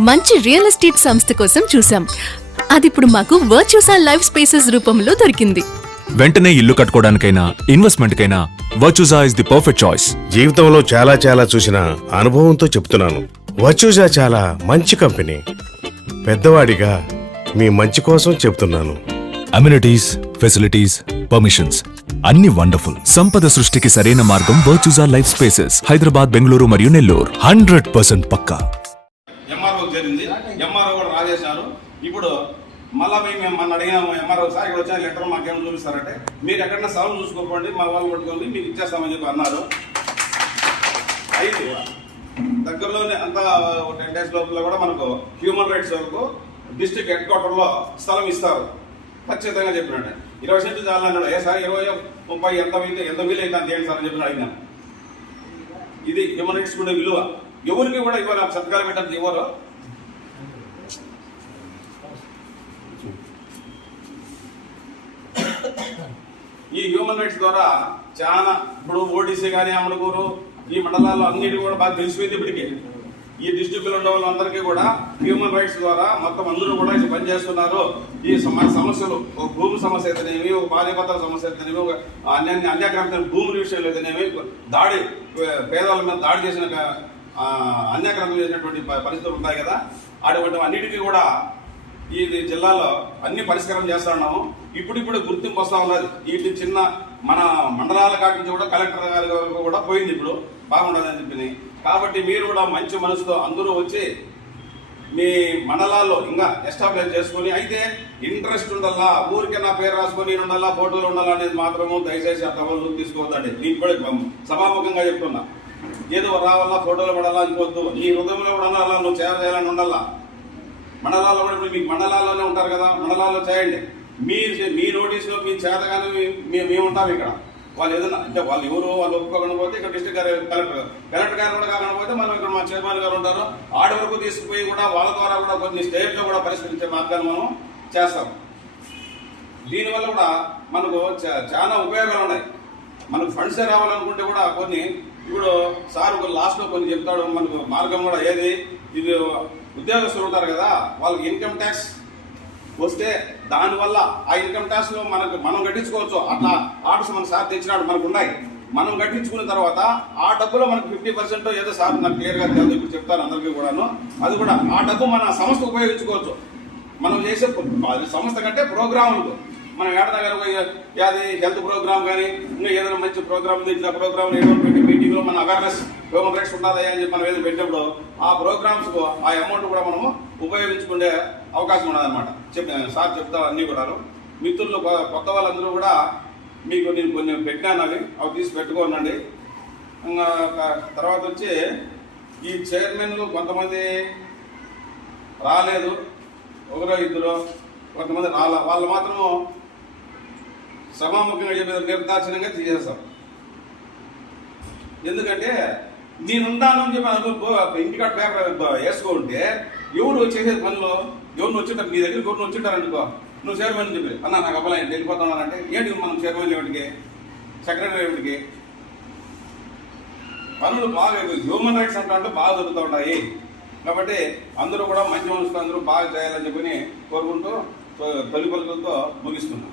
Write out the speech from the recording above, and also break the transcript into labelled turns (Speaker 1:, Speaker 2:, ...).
Speaker 1: మంచి real estate సంస్థ కోసం చూసాం అది ఇప్పుడు మాకు వర్చుసా లైఫ్ స్పేసెస్ రూపంలో దొరికింది.
Speaker 2: వెంటనే ఇల్లు కట్టుకోవడానికైనా ఇన్వెస్ట్మెంట్కైనా వర్చుజా ఇస్ ది పర్ఫెక్ట్ చాయిస్
Speaker 3: జీవితంలో చాలా చాలా చూసిన అనుభవంతో చెప్తున్నాను. వచ్చుజా చాలా మంచి కంపెనీ పెద్దవాడిగా మీ మంచి కోసం చెప్తున్నాను.
Speaker 2: అమ్యూనిటీస్ ఫెసిలిటీస్ పర్మిషన్స్ అన్ని వండర్ఫుల్ సంపద సృష్టికి సరైన మార్గం వర్చుజా లైఫ్ స్పేసెస్ హైదరాబాద్ బెంగళూరు మరియు నెల్లూరు. హండ్రెడ్ పర్సెంట్ పక్కా.
Speaker 4: ఎంఆర్ఓ ఎంఆర్ఓ కూడా రాజేశారు ఇప్పుడు మళ్ళా మేము మన అడిగినాము ఎంఆర్ఓ సార్ ఇక్కడ వచ్చిన లెటర్ మాకేమో చూపిస్తారంటే మీరు ఎక్కడన్నా స్థలం చూసుకోకండి మా వాళ్ళు పట్టుకొని మీకు ఇచ్చేస్తామని చెప్పి అన్నారు. అయితే దగ్గరలోనే అంతా టెన్ డేస్ లోపల కూడా మనకు హ్యూమన్ రైట్స్ వరకు డిస్ట్రిక్ట్ హెడ్ క్వార్టర్లో స్థలం ఇస్తారు. ఖచ్చితంగా చెప్పినాడు ఇరవై సెంట్లు చాలన్నాడు ఏ సార్ ఇరవై ముప్పై ఎంత అయితే ఎంత వీలు అయితే అంత ఏంటి సార్ అని చెప్పి అడిగినాం. ఇది హ్యూమన్ రైట్స్ కూడా విలువ. ఎవరికి కూడా ఇవ్వాలి సత్కారం పెట్టడానికి ఇవ్వరు ఈ హ్యూమన్ రైట్స్ ద్వారా చాలా ఇప్పుడు ఓడిసి కానీ అమడుకూరు ఈ మండలాల్లో అన్నిటి కూడా బాగా తెలిసిపోయింది ఇప్పటికి. ఈ డిస్టిక్లో ఉన్న వాళ్ళందరికీ కూడా హ్యూమన్ రైట్స్ ద్వారా మొత్తం అందరూ కూడా ఇది పనిచేస్తున్నారు. ఈ సమ- సమస్యలు ఒక భూమి సమస్య అయితేనేమి ఒక బాధ్యపత్ర సమస్య అయితేనేమి ఒక అన్యాన్ని అన్యాక్రాంత భూముల విషయంలో అయితేనేమి దాడి పే- పేదవాళ్ళ మీద దాడి చేసిన ఆ, అన్యాక్రాంతం చేసినటువంటి పరిస్థితులు ఉంటాయి కదా. అటువంటి అన్నిటికీ కూడా ఈ జిల్లాలో అన్ని పరిష్కారం చేస్తా ఉన్నాము ఇప్పుడు ఇప్పుడు గుర్తింపు వస్తా ఉన్నది. వీటి చిన్న మన మండలాల కాటి నుంచి కూడా కలెక్టర్ గారి కూడా పోయింది ఇప్పుడు. బాగుండదని చెప్పింది కాబట్టి మీరు కూడా మంచి మనసుతో అందరూ వచ్చి మీ మండలాల్లో ఇంకా ఎస్టాబ్లిష్ చేసుకొని అయితే ఇంట్రెస్ట్ ఉండాలా? ఊరికే నా పేరు రాసుకొని ఉండాలా? ఫోటోలు ఉండాలా అనేది మాత్రము దయచేసి అర్థం తీసుకోవద్దండి. నేను కూడా సభాముఖంగా చెప్తున్నా. ఏదో రావాలా? ఫోటోలు పడాలా? అనుకోవద్దు నీ హృదయంలో కూడా ఉండాలా? నువ్వు చేర చేయాలని ఉండాలా? మండలాల్లో కూడా ఇప్పుడు మీకు మండలాల్లోనే ఉంటారు కదా మండలాల్లో చేయండి. మీ మీ నోటీసులో మీ చేతగానే మేము మేము ఉంటాం ఇక్కడ. వాళ్ళు ఏదైనా అంటే వాళ్ళు ఎవరు వాళ్ళు ఒప్పుకోకపోతే ఇక్కడ డిస్ట్రిక్ట్ గారు కలెక్టర్ కలెక్టర్ గారు కూడా కాకపోతే మనం ఇక్కడ మా చైర్మన్ గారు ఉంటారు. ఆడి వరకు తీసుకుపోయి కూడా వాళ్ళ ద్వారా కూడా కొన్ని స్టేట్లో కూడా పరిష్కరించే మార్గాన్ని మనం చేస్తాం. దీనివల్ల కూడా మనకు చాలా ఉపయోగాలు ఉన్నాయి. మనకు ఫండ్స్ రావాలనుకుంటే కూడా కొన్ని ఇప్పుడు సార్ ఒక లాస్ట్లో కొన్ని చెప్తాడు మనకు మార్గం కూడా ఏది? ఇది ఉద్యోగస్తులు ఉంటారు కదా వాళ్ళకి ఇన్కమ్ ట్యాక్స్ వస్తే దానివల్ల ఆ ఇన్కమ్ ట్యాక్స్లో మనకు మనం కట్టించుకోవచ్చు. అట్లా ఆర్డర్స్ మన సార్ తెచ్చినాడు మనకు ఉన్నాయి మనం కట్టించుకున్న తర్వాత ఆ డబ్బులో మనకు ఫిఫ్టీ పర్సెంట్ ఏదో సార్ నాకు క్లియర్గా తెలియదు ఇప్పుడు చెప్తాను అందరికీ కూడాను. అది కూడా ఆ డబ్బు మన సంస్థ ఉపయోగించుకోవచ్చు. మనం చేసే సంస్థ కంటే ప్రోగ్రాములు. మనం ఏడనగర్ ఏది హెల్త్ ప్రోగ్రామ్ కానీ ఇంకా ఏదైనా మంచి ప్రోగ్రామ్ ఇట్లా ప్రోగ్రామ్ పెట్టి మీటింగ్లో మన అవేర్నెస్ హ్యూమన్ రైట్స్ ఉంటుందా అని చెప్పి మనం ఏదైనా పెట్టినప్పుడు ఆ ప్రోగ్రామ్స్కు ఆ అమౌంట్ కూడా మనము ఉపయోగించుకునే అవకాశం ఉన్నది అనమాట సార్ చెప్తారు అన్ని కూడా మిత్రులు కొత్త వాళ్ళందరూ కూడా మీకు నేను కొన్ని పెట్టాను అవి అవి తీసి పెట్టుకోనండి. ఇంకా తర్వాత వచ్చి ఈ చైర్మన్లు కొంతమంది రాలేదు ఒకరో ఇద్దరు కొంతమంది రాల వాళ్ళు మాత్రము సభాముఖంగా చెప్పేది నిర్దాక్షిణ్యంగా తీసేస్తాం. ఎందుకంటే నేనున్నాను అని చెప్పి అనుకో ఇంటికాడ పేపర్ వేసుకుంటే ఎవరు వచ్చేసేది పనులు? ఎవరిని వచ్చింటారు? మీ దగ్గరికి ఎవరిని వచ్చింటారు అనుకో. నువ్వు చైర్మన్ చెప్పి అన్న నాకు అవ్వాలి అంటే ఏంటి మనం చైర్మన్ ఏమిటికి సెక్రటరీ ఏమిటికి పనులు బాగా హ్యూమన్ రైట్స్ అంటే బాగా దొరుకుతూ ఉంటాయి. కాబట్టి అందరూ కూడా మంచి మనుషులు అందరూ బాగా చేయాలని చెప్పని కోరుకుంటూ తొలి పలుకులతో ముగిస్తున్నాం.